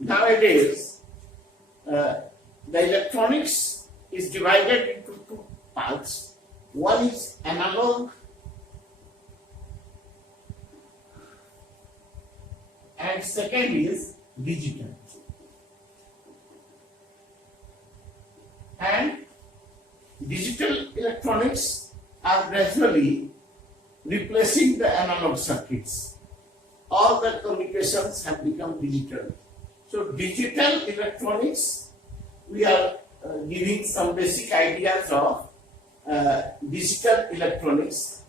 Nowadays, the electronics is divided into two parts. One is analog and second is digital. And digital electronics are gradually replacing the analog circuits. All the communications have become digital. So digital electronics, we are giving some basic ideas of digital electronics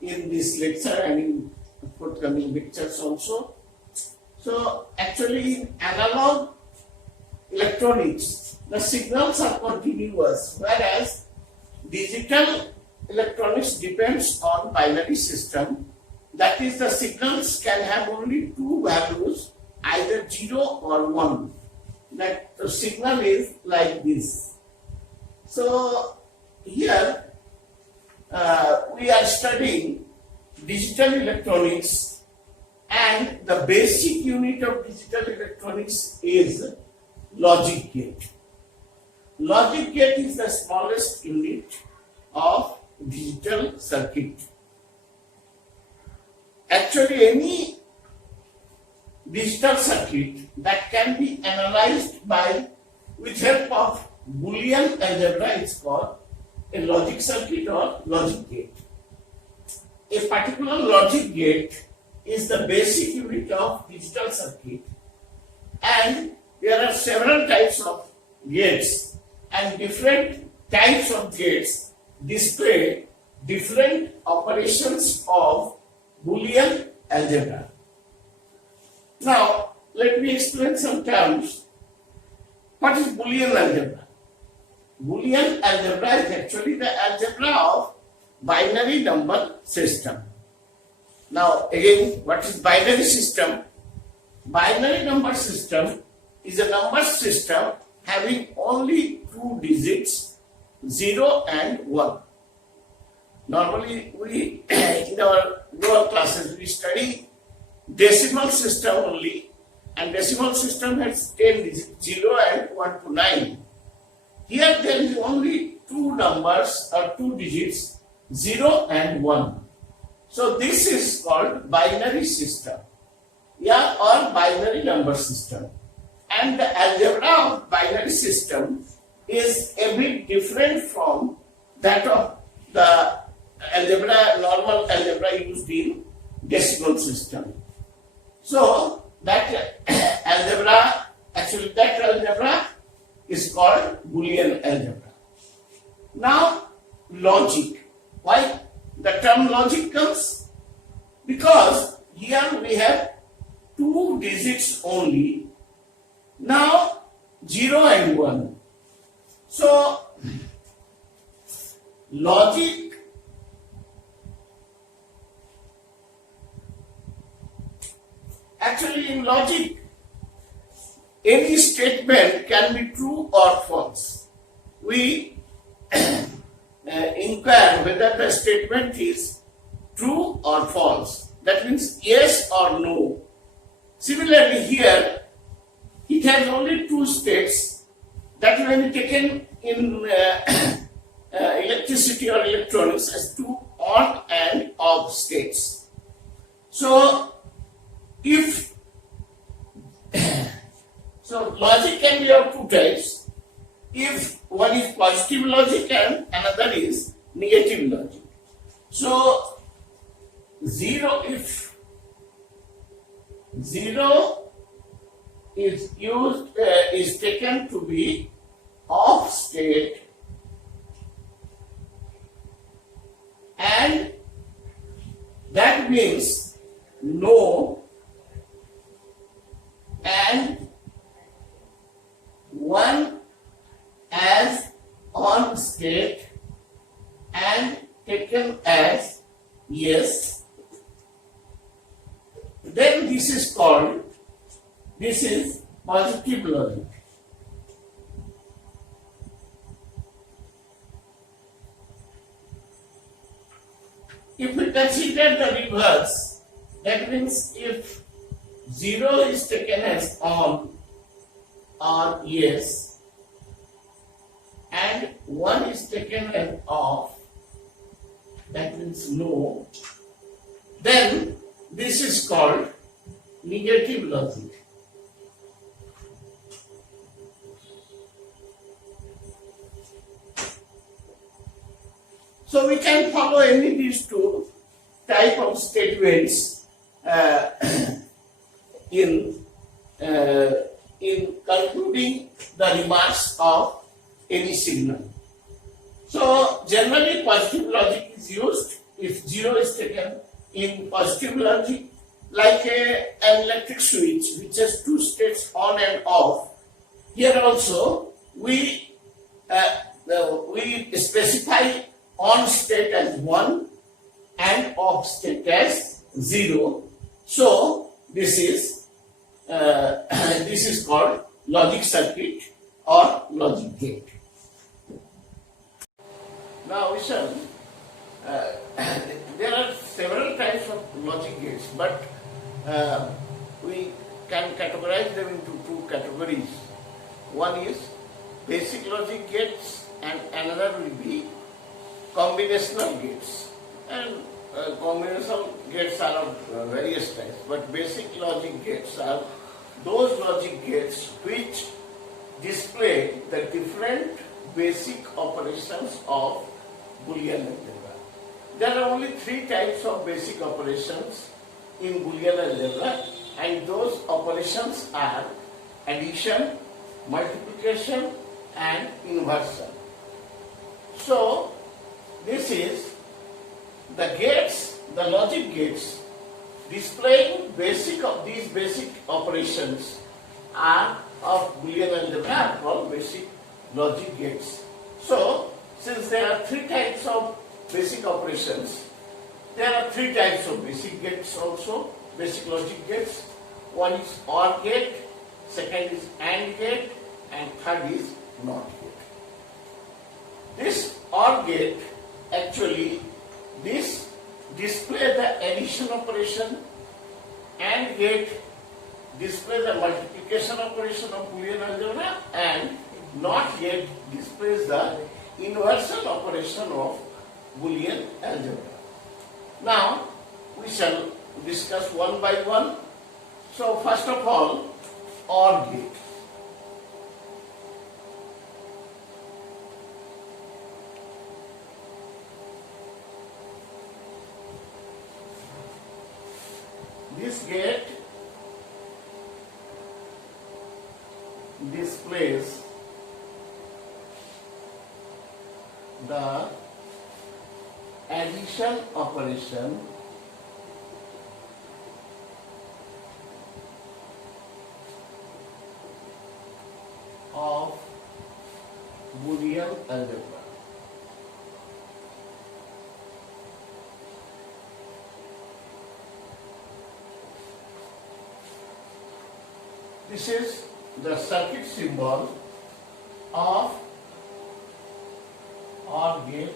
in this lecture and in forthcoming lectures also. So actually in analog electronics, the signals are continuous, whereas digital electronics depends on binary system. That is, the signals can have only two values, either 0 or 1. That the signal is like this. So here we are studying digital electronics, and the basic unit of digital electronics is logic gate. Logic gate is the smallest unit of digital circuit. Actually, any digital circuit that can be analyzed by with help of Boolean algebra is called a logic circuit or logic gate. A particular logic gate is the basic unit of digital circuit, and there are several types of gates, and different types of gates display different operations of Boolean algebra. Now, let me explain some terms. What is Boolean algebra? Boolean algebra is actually the algebra of binary number system. Now, again, what is binary system? Binary number system is a number system having only two digits, 0 and 1. Normally, we in our lower classes we study decimal system only, and decimal system has 10 digits, 0 and 1 to 9. Here there is only two numbers or two digits, 0 and 1. So this is called binary system, or binary number system. And the algebra of binary system is a bit different from that of the normal algebra used in decimal system. So that algebra is called Boolean algebra. Now, logic. Why the term logic comes? Because here we have two digits only. Now 0 and 1. So logic actually in logic, any statement can be true or false. We inquire whether the statement is true or false. That means yes or no. Similarly here, it has only two states that when taken in electricity or electronics as two on and off states. So if so logic can be of two types. If one is positive logic and another is negative logic. So if 0 is used is taken to be off state, and that means no, and 1 as on state and taken as yes, then this is positive logic. If we consider the reverse, That means if 0 is taken as on or yes and 1 is taken as off, that means no, then this is called negative logic. So we can follow any of these two type of statements in concluding the remarks of any signal. So generally positive logic is used if 0 is taken in positive logic, like an electric switch which has two states on and off. Here also we specify on state as 1 and off state as 0. So this is called logic circuit or logic gate. Now listen, there are several types of logic gates, but we can categorize them into two categories. One is basic logic gates and another will be combinational gates. And combinational gates are of various types, but basic logic gates are those logic gates which display the different basic operations of Boolean algebra. There are only three types of basic operations in Boolean algebra, and those operations are addition, multiplication and inversion. So this is the gates, the logic gates displaying basic of these basic operations are of Boolean algebra are called basic logic gates. So since there are three types of basic operations, there are three types of basic gates also, basic logic gates. One is OR gate, second is AND gate, and third is NOT gate. This OR gate actually this display the addition operation, AND gate display the multiplication operation of Boolean algebra, and NOT gate displays the inversion operation of Boolean algebra. Now we shall discuss one by one. So first of all, OR gate. This gate displays the addition operation of Boolean algebra. This is the circuit symbol of OR gate.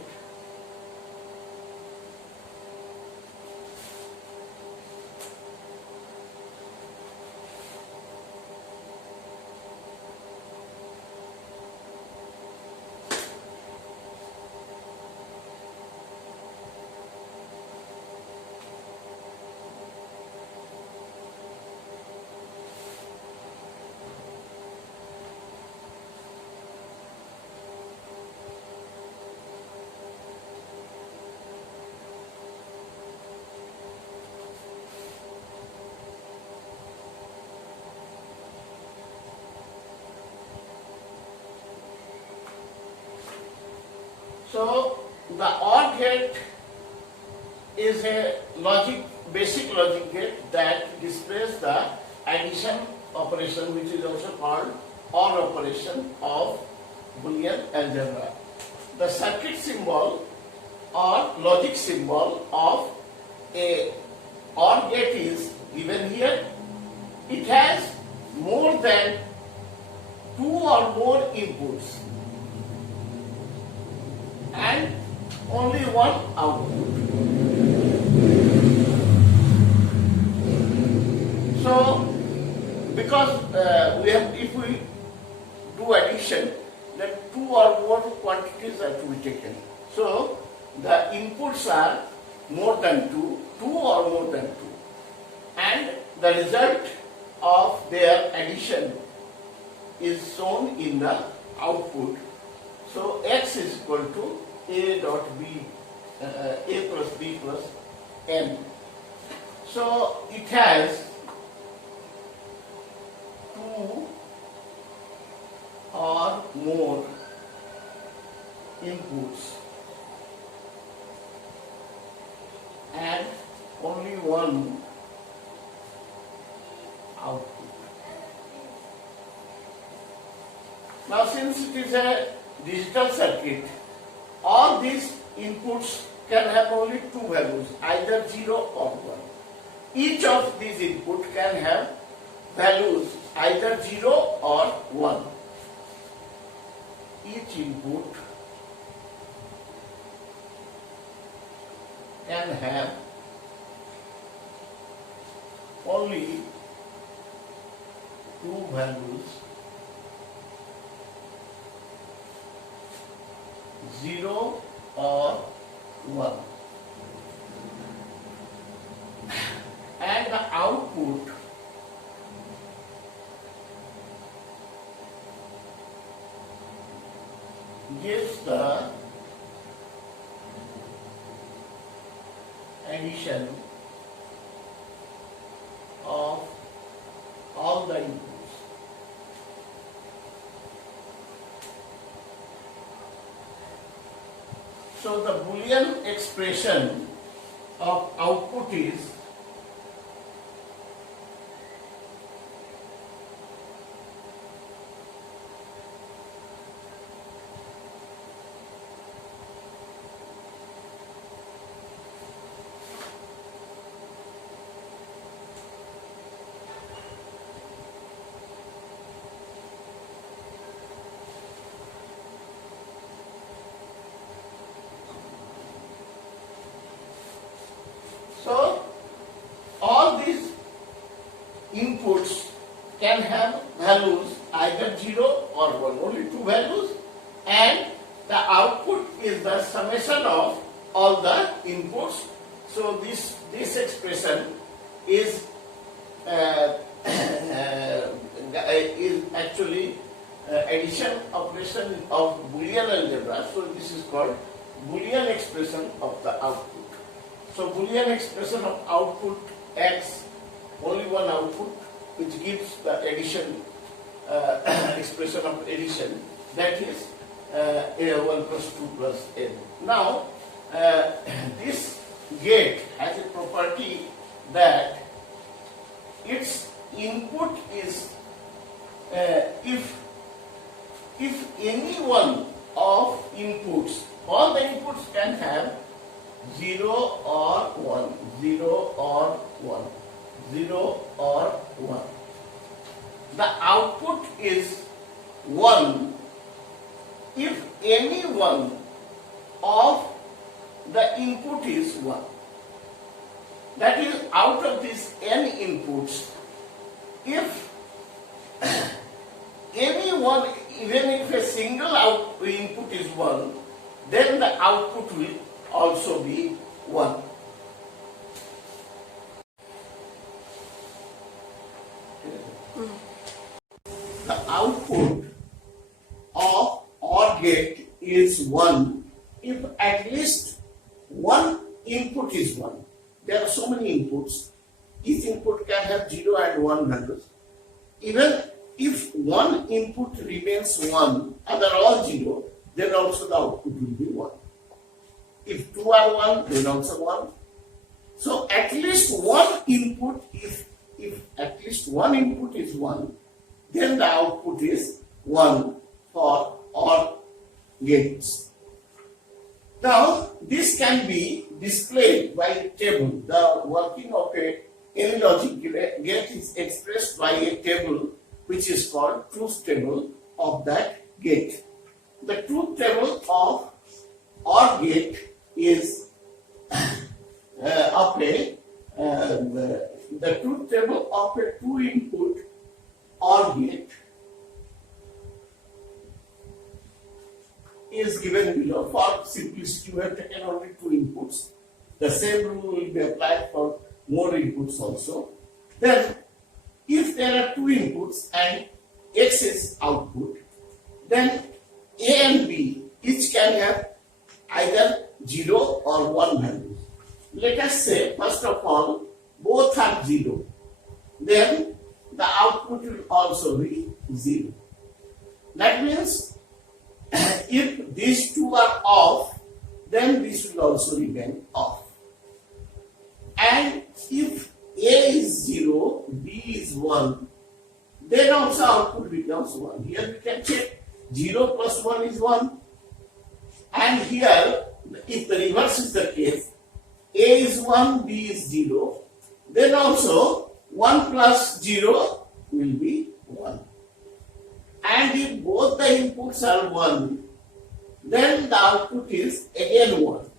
So the OR gate is a basic logic gate that displays the addition operation, which is also called OR operation of Boolean algebra. The circuit symbol or logic symbol of a OR gate is given here. It has more than two or more inputs and only one output. if we do addition, then two or more quantities are to be taken. So the inputs are more than two or more than two, and the result of their addition is shown in the output. So x is equal to a dot b, a plus b plus n. So it has two or more inputs and only one output. Now, since it is a digital circuit, all these inputs can have only two values, either 0 or 1. Each of these inputs can have values either 0 or 1. Each input can have only two values, 0 or 1, and the output gives the addition of all the inputs. So the Boolean expression of output is so all these inputs can have values either 0 or 1, only two values, and the output is the summation of all the inputs. So this expression is is actually addition operation of Boolean algebra. So this is called Boolean expression of the output. So Boolean expression of output x, only one output, which gives the addition expression of addition, that is a1 plus 2 plus n. Now this gate has a property that its input is if any one of inputs, all the inputs can have 0 or 1, 0 or 1, 0 or 1. The output is 1 if any one of the input is 1. That is, out of these n inputs, if any one, even if a single input is 1, then the output will also be 1. The output of OR gate is 1 if at least one input is 1. There are so many inputs. Each input can have 0 and 1 values. Even if one input remains 1, other all 0, then also the output will be 1. If two are 1, then also 1. So at least one input, if at least one input is 1, then the output is 1 for OR gates. Now this can be displayed by a table. The working of any logic gate is expressed by a table which is called truth table of that gate. The truth table of OR gate is the truth table of a two input OR gate is given below. For simplicity, we have taken only two inputs. The same rule will be applied for more inputs also. Then, if there are two inputs and X is output, then A and B each can have either 0 or 1 value. Let us say, first of all, both are 0. Then the output will also be 0. That means if these two are off, then this will also remain off. And if A is 0, B is 1, then also output becomes 1. Here we can check 0 plus 1 is 1. And here, if the reverse is the case, A is 1, B is 0, then also 1 plus 0 will be 1. And if both the inputs are 1, then the output is again 1.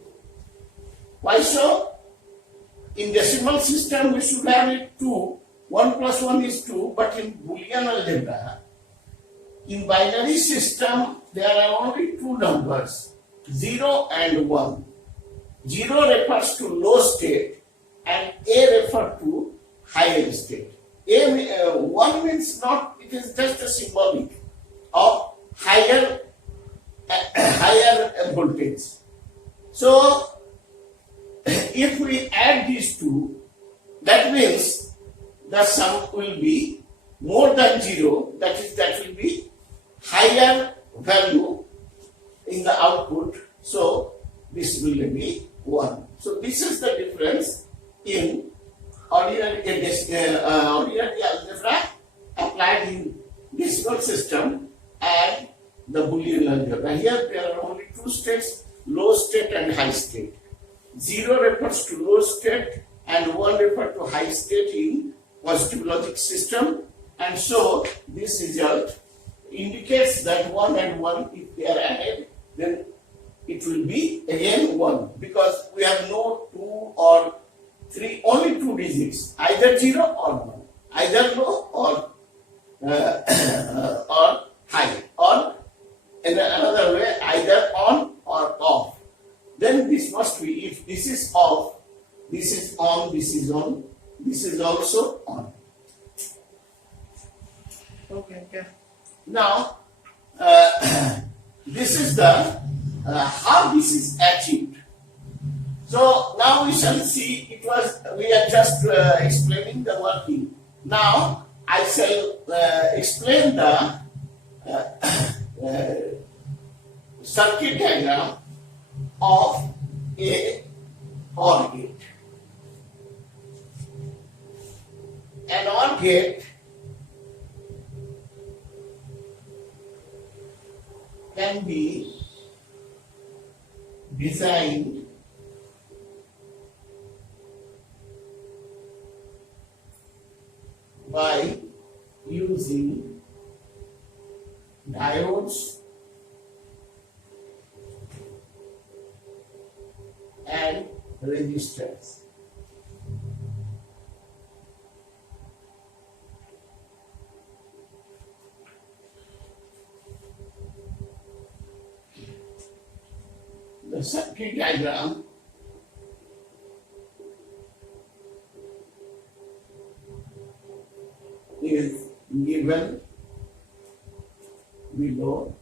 Why so? In decimal system, we should have it 2. 1 plus 1 is 2, but in Boolean algebra, in binary system, there are only two numbers, 0 and 1. 0 refers to low state and A refers to higher state. 1 means not, it is just a symbolic of higher voltage. So, if we add these two, that means the sum will be more than 0, that will be higher value in the output. So, this will be 1. So, this is the difference in ordinary algebra applied in decimal system and the Boolean algebra. Here there are only two states, low state and high state. 0 refers to low state and 1 refers to high state in positive logic system. And so this result indicates that 1 and 1, if they are added, then it will be again 1, because we have no 2 or 3, only 2 digits, either 0 or 1, either low or high, or in another way, either on or off. Then this must be, if this is off, this is on, this is on, this is also on. Okay. Now, this is the how this is achieved. So now we shall see. We are just explaining the working. Now I shall explain the circuit diagram of a OR gate. An OR gate can be designed by using diodes and resistors. The circuit diagram is given below.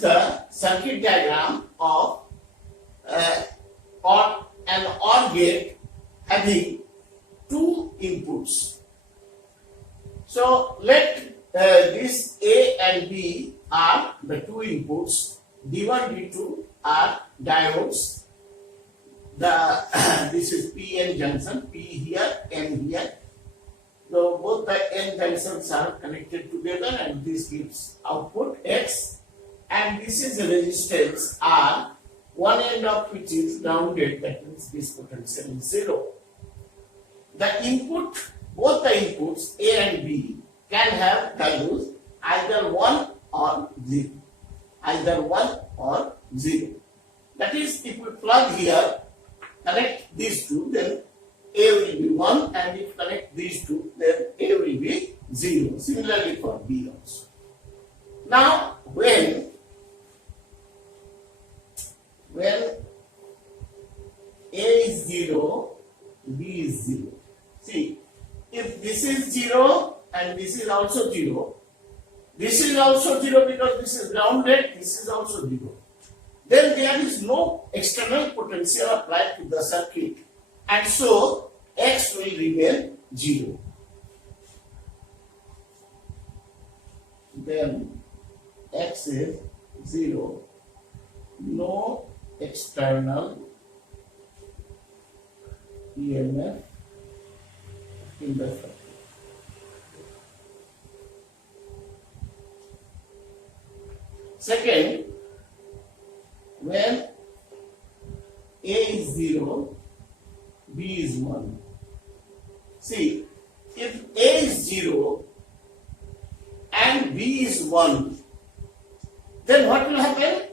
is the circuit diagram of or an OR gate having two inputs. So let this A and B are the two inputs. D1, D2 are diodes. This is PN junction, P here, N here. So both the N junctions are connected together and this gives output X, and this is the resistance R, one end of which is grounded, that means this potential is 0. The input, both the inputs A and B can have values either 1 or 0. Either 1 or 0. That is, if we plug here, connect these two, then A will be 1, and if connect these two, then A will be 0. Similarly for B also. Now, when A is 0, B is 0. See, if this is 0 and this is also 0, this is also 0 because this is grounded, this is also 0. Then there is no external potential applied to the circuit, and so X will remain 0. Then X is 0, no external EMF in the circuit. Second, when A is 0, B is 1. See, if A is 0 and B is 1, then what will happen?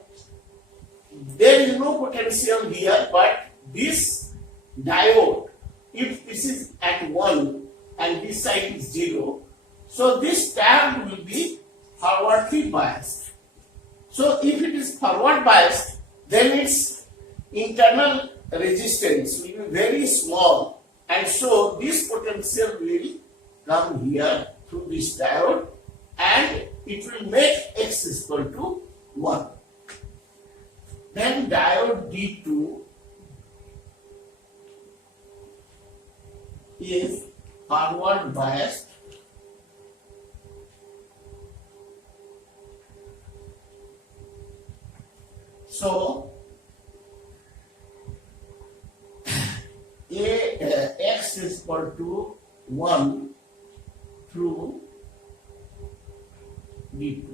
There is no potential here, but this diode, if this is at 1 and this side is 0, so this tab will be forwardly biased. So if it is forward biased, then its internal resistance will be very small, and so this potential will come here through this diode, and it will make X is equal to 1. Then diode D2 is forward biased. So X is equal to 1 through D2.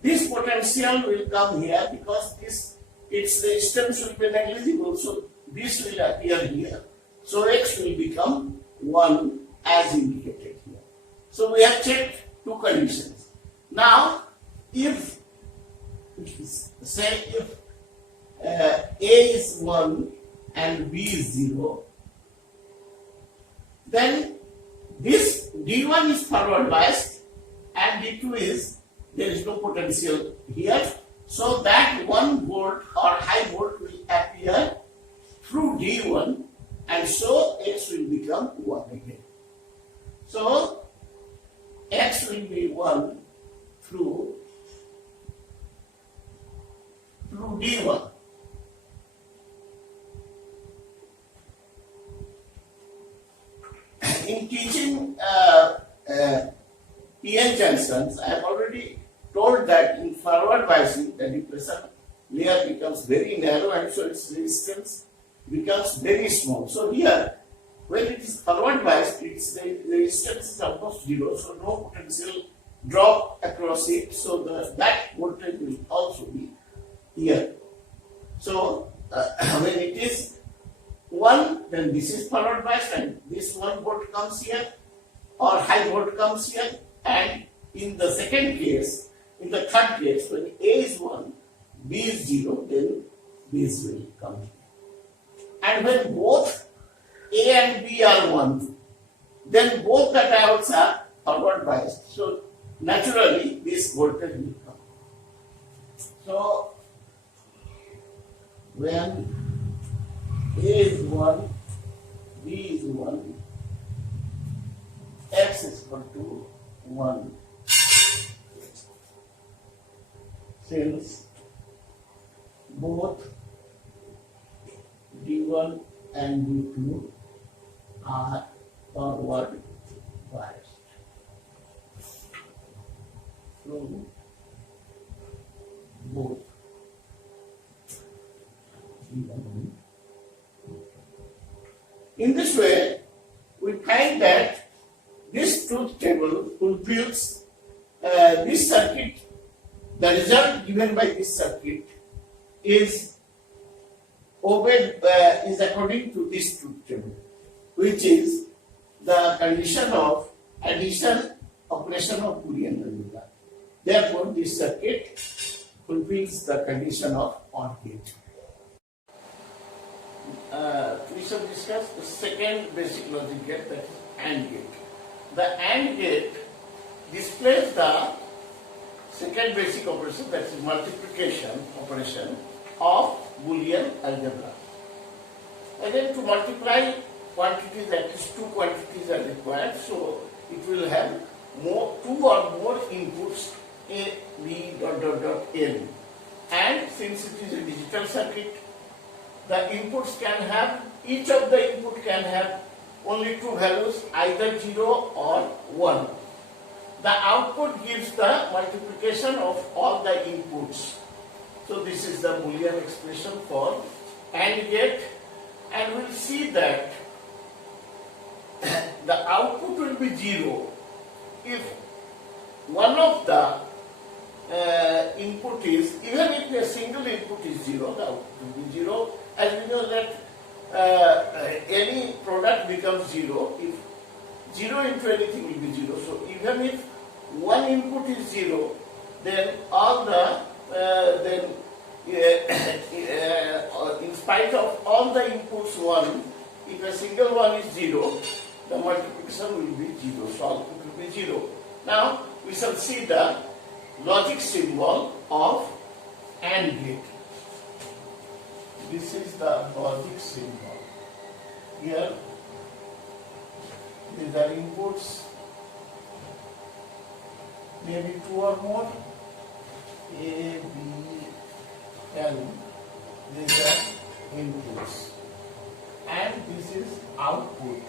This potential will come here because its resistance will be negligible, so this will appear here. So X will become 1 as indicated here. So we have checked two conditions. Now, if A is 1 and B is 0, then this D1 is forward biased and D2 is, there is no potential here, so that 1 volt or high volt will appear through D1, and so X will become 1 again. So X will be 1 through D1. In teaching PN junctions, I have already told that in forward biasing, the depression layer becomes very narrow, and so its resistance becomes very small. So here, when it is forward biased, its resistance is almost 0, so no potential drop across it. So that voltage will also be here. So when it is 1, then this is forward biased, and this 1 volt comes here, or high volt comes here, and in the second case, in the third case, when A is 1, B is 0, then this will come here. And when both A and B are 1, then both the diodes are forward biased. So naturally, this voltage will come. So when A is 1, B is 1, X is equal to 1. since both D1 and D2 are forward biased. So both D1 and D2. In this way, we find that this truth table fulfills this circuit. The result given by this circuit is is according to this truth table, which is the condition of addition operation of Boolean algebra. Therefore, this circuit fulfills the condition of OR gate. We shall discuss the second basic logic gate, that is AND gate. The AND gate displays the second basic operation, that is multiplication operation of Boolean algebra. Again, to multiply quantities, at least two quantities are required, so it will have two or more inputs A, B, N. And since it is a digital circuit, the inputs can have, each of the input can have only two values, either 0 or 1. The output gives the multiplication of all the inputs. So this is the Boolean expression for AND gate, and we'll see that the output will be 0 if one of the input is, even if a single input is 0, the output will be 0. As we know that any product becomes 0 if 0 into anything will be 0. So even if one input is 0, then all the in spite of all the inputs 1, if a single one is 0, the multiplication will be 0. So output will be 0. Now we shall see the logic symbol of AND gate. This is the logic symbol. Here these are inputs, maybe two or more, A, B, N. These are inputs, and this is output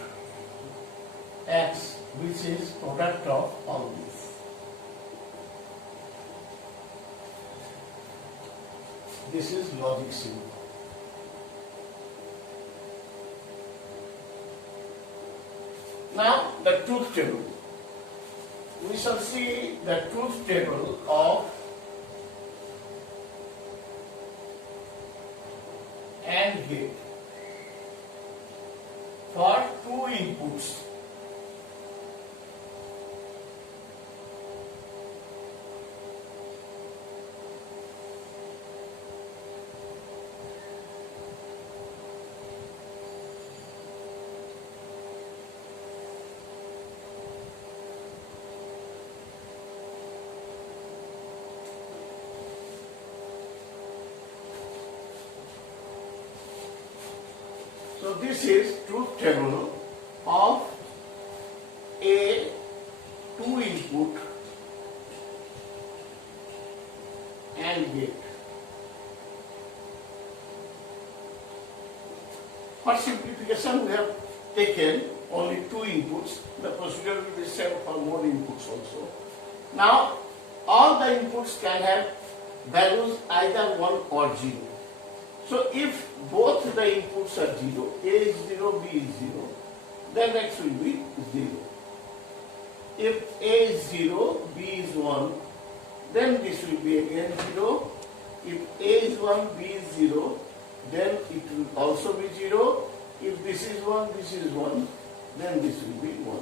X, which is product of all these. This is logic symbol. Now the truth table. We shall see the truth table of AND gate for two inputs. So this is truth table of a two input AND gate. For simplification, we have taken only two inputs. The procedure will be same for more inputs also. Now all the inputs can have values either 1 or 0. So if both the inputs are 0, A is 0, B is 0, then X will be 0. If A is 0, B is 1, then this will be again 0. If A is 1, B is 0, then it will also be 0. If this is 1, this is 1, then this will be 1.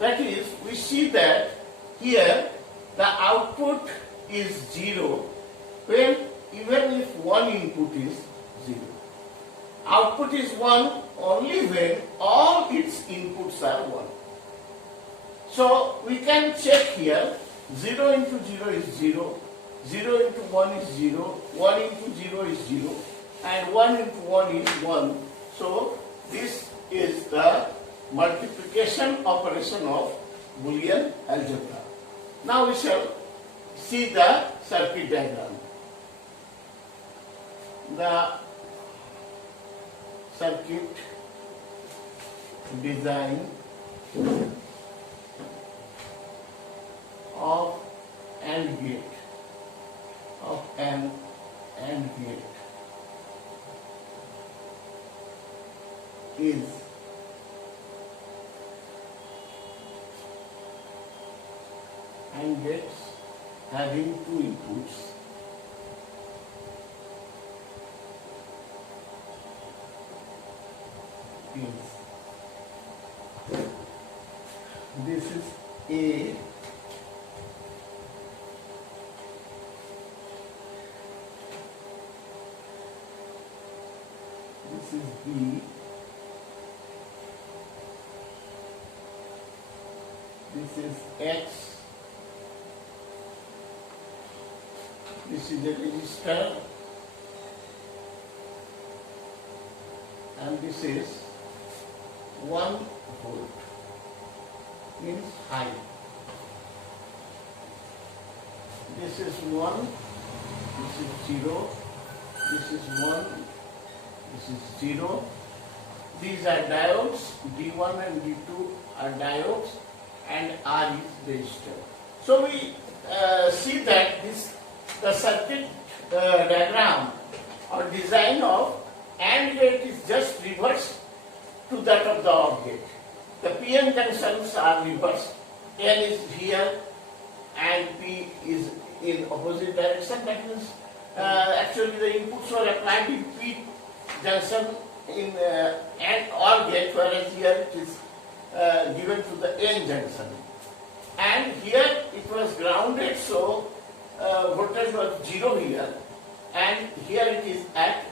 That is, we see that here the output is 0 when even if one input is 0. Output is 1 only when all its inputs are 1. So we can check here, 0 into 0 is 0, 0 into 1 is 0, 1 into 0 is 0, and 1 into 1 is 1. So this is the multiplication operation of Boolean algebra. Now we shall see the circuit diagram. The circuit design of AND gate is AND gates having two inputs. This is A, this is B, this is X, this is the resistor, and this is 1 volt, means high. This is 1, this is 0, this is 1, this is 0. These are diodes, D1 and D2 are diodes, and R is resistor. So we see that the circuit diagram or design of AND gate is just reversed to that of the OR gate. The PN junctions are reversed. N is here and P is in opposite direction. That means actually the inputs were applied in P junction in AND OR gate, whereas here it is given to the N junction. And here it was grounded, so voltage was 0 here, and here it is at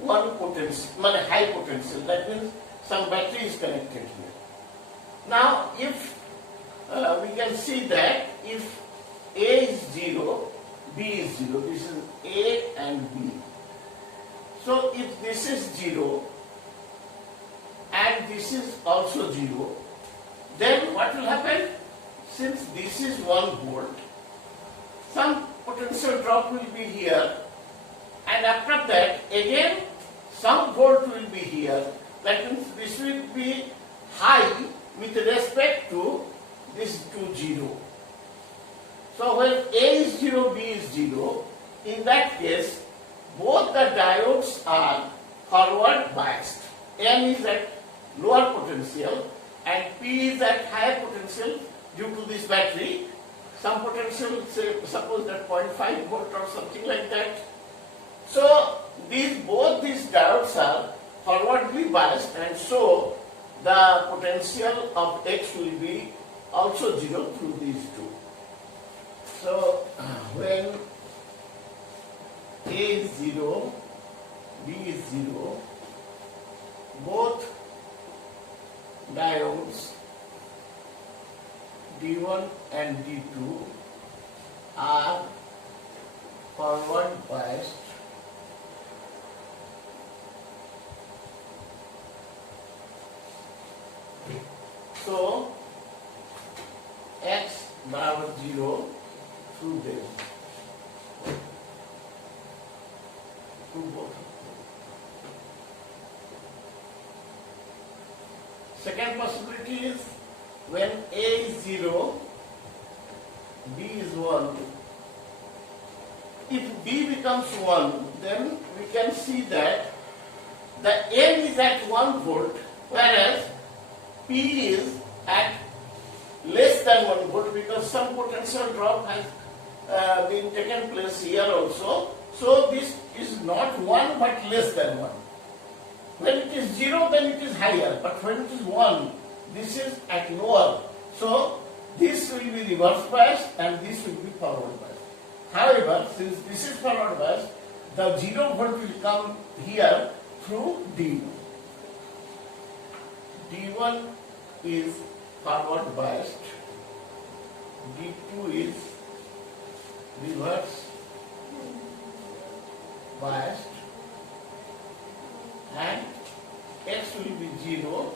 1 potential, high potential. That means some battery is connected here. Now, if we can see that if A is 0, B is 0, this is A and B. So, if this is 0 and this is also 0, then what will happen? Since this is 1 volt, some potential drop will be here, and after that again some volt will be here. That means this will be high with respect to this 0. So when A is 0, B is 0, in that case both the diodes are forward biased. N is at lower potential and P is at higher potential due to this battery. Some potential, say, suppose that 0.5 volt or something like that. So both these diodes are forwardly biased, and so the potential of X will be also 0 through these two. So when A is 0, B is 0, both diodes D1 and D2 are forward biased. So X barabar 0 through this, through both. Second possibility is when A is 0, B is 1. If B becomes 1, then we can see that the N is at 1 volt, whereas P is at less than 1 volt, because some potential drop has been taken place here also. So this is not 1 but less than 1. When it is 0, then it is higher, but when it is 1, this is at lower. So this will be reverse biased and this will be forward biased. However, since this is forward biased, the 0 volt will come here through D1. D1 is forward biased, D2 is reverse biased, and X will be 0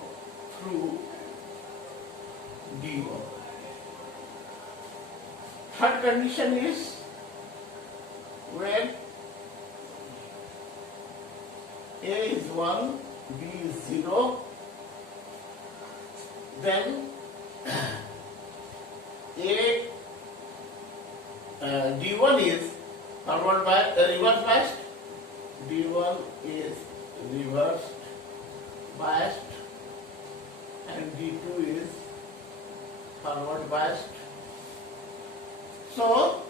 through D1. Third condition is when A is 1, B is 0, then D1 is forward bias, reverse biased, D1 is reverse biased, and D2 is forward biased. So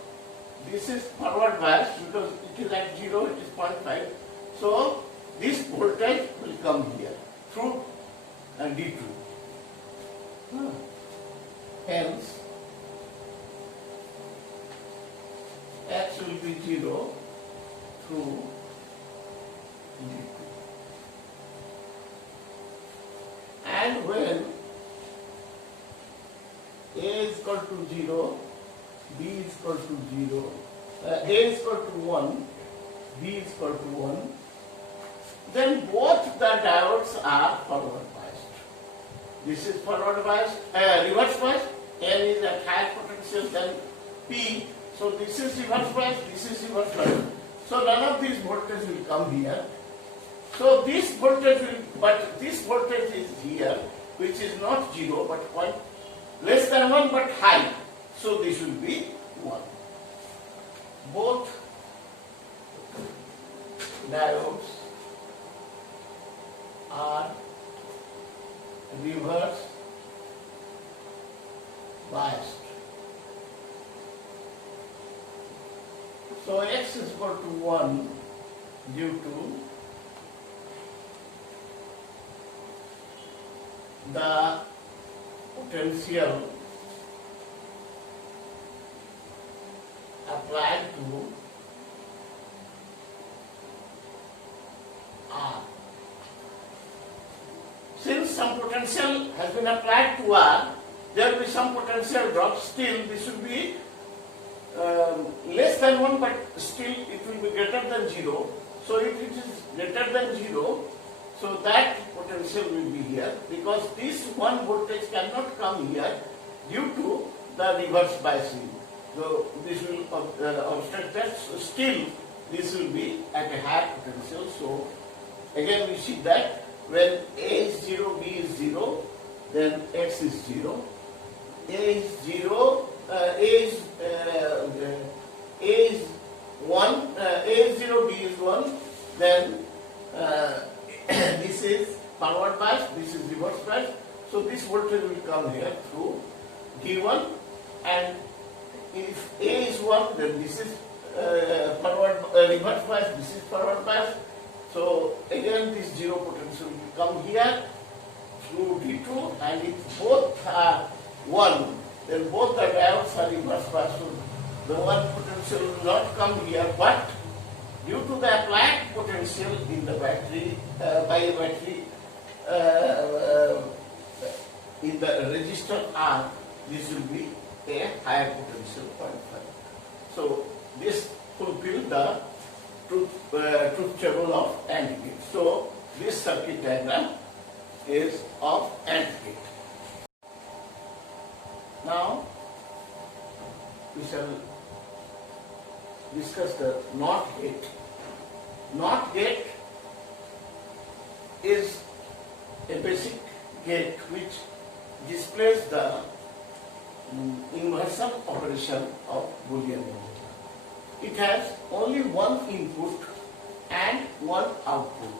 this is forward biased because it is at 0, it is 0.5. So this voltage will come here through D2. Hence, X will be 0 through D2. And when A is equal to 0, B is equal to 0, A is equal to 1, B is equal to 1, then both the diodes are forward biased. This is forward biased, reverse biased, N is at higher potential than P, so this is reverse biased, this is reverse biased. So none of these voltages will come here. So this voltage will, but this voltage is here, which is not 0 but less than 1 but high. So this will be 1. Both diodes are reverse biased. So X is equal to 1 due to the potential applied to R. Since some potential has been applied to R, there will be some potential drop. Still, this will be less than 1, but still it will be greater than 0. So if it is greater than 0, so that potential will be here, because this one voltage cannot come here due to the reverse biasing. So this will obstruct that. So still this will be at a higher potential. So again we see that when A is 0, B is 0, then X is 0. A is 0, A is 1, A is 0, B is 1, then this is forward bias, this is reverse bias. So this voltage will come here through D1, and if A is 1, then this is reverse bias, this is forward bias. So again this 0 potential will come here through D2, and if both are 1, then both the diodes are reverse bias. So the one potential will not come here, but due to the applied potential in the battery, by a battery in the resistor R, this will be a higher potential 0.5. So this fulfills the truth table of AND gate. So this circuit diagram is of AND gate. Now we shall discuss the NOT gate. NOT gate is a basic gate which displays the inversion operation of Boolean. It has only one input and one output.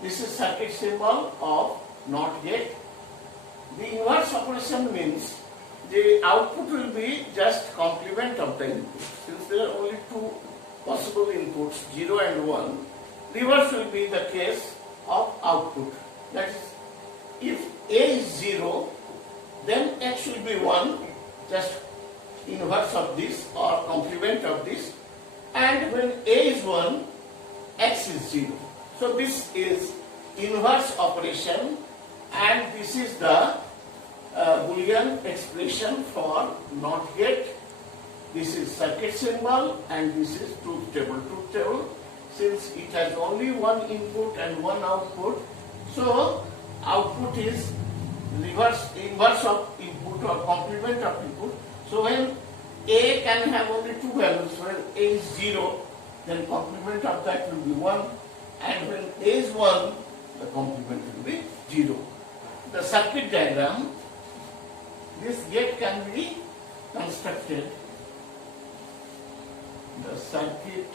This is circuit symbol of NOT gate. The inverse operation means the output will be just complement of the input. Since there are only two possible inputs, 0 and 1, reverse will be the case of output. That is, if A is 0, then X will be 1, just inverse of this or complement of this, and when A is 1, X is 0. So this is inverse operation, and this is the Boolean expression for NOT gate. This is circuit symbol and this is truth table. Truth table, since it has only one input and one output, so output is inverse of input or complement of input. So when A can have only two values. When A is 0, then complement of that will be 1, and when A is 1, the complement will be 0. The circuit diagram, this gate can be constructed. The circuit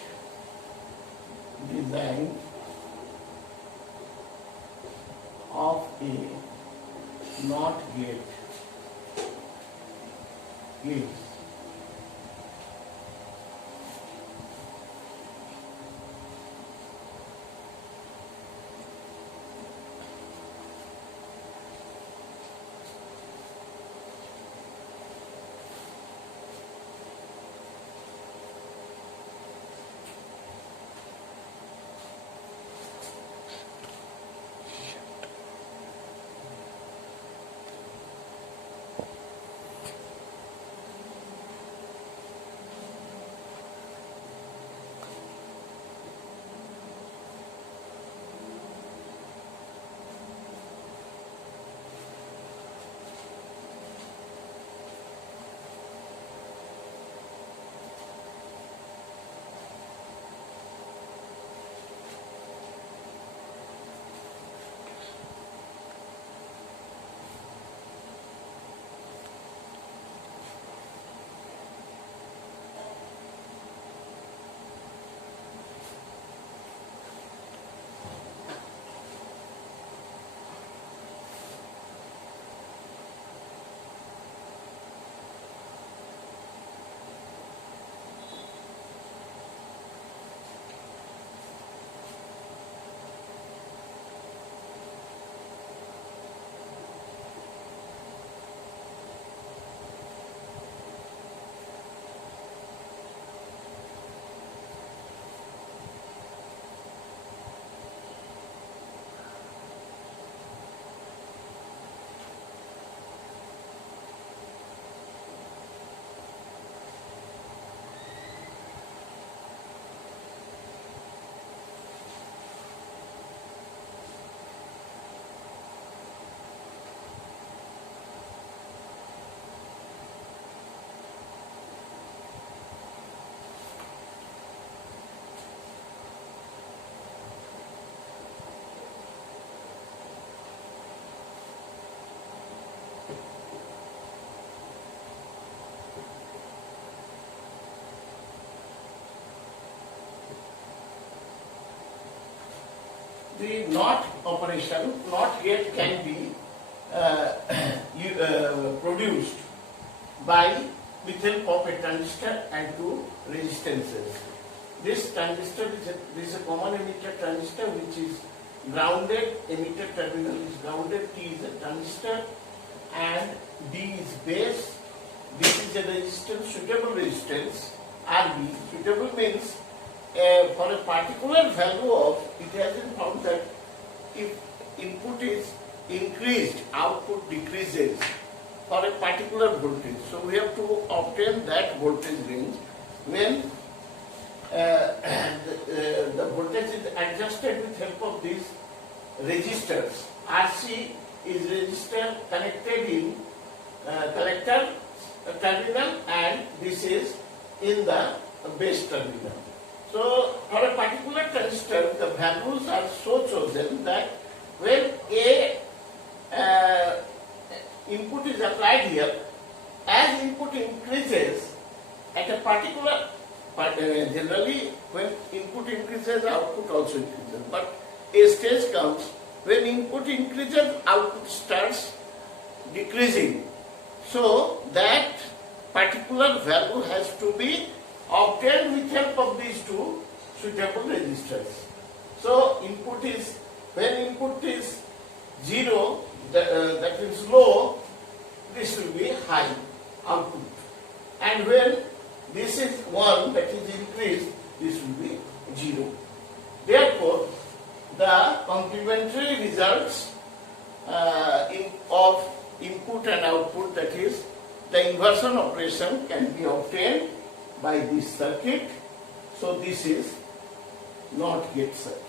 design of a NOT gate is the NOT operation, NOT gate can be produced by with help of a transistor and two resistances. This transistor is a common emitter transistor which is grounded, emitter terminal is grounded, T is a transistor and D is base. This is a resistance, suitable resistance, RB. Suitable means for a particular value of, it has been found that if input is increased, output decreases for a particular voltage. So we have to obtain that voltage range when the voltage is adjusted with help of these resistors. RC is resistor connected in collector terminal and this is in the base terminal. So for a particular transistor, the values are so chosen that when a input is applied here, as input increases at a particular, generally when input increases, output also increases. But a stage comes when input increases, output starts decreasing. So that particular value has to be obtained with help of these two suitable resistors. So input is, when input is 0, that means low, this will be high output. And when this is 1, that is increased, this will be 0. Therefore, the complementary results of input and output, that is the inversion operation, can be obtained by this circuit. So this is NOT gate circuit.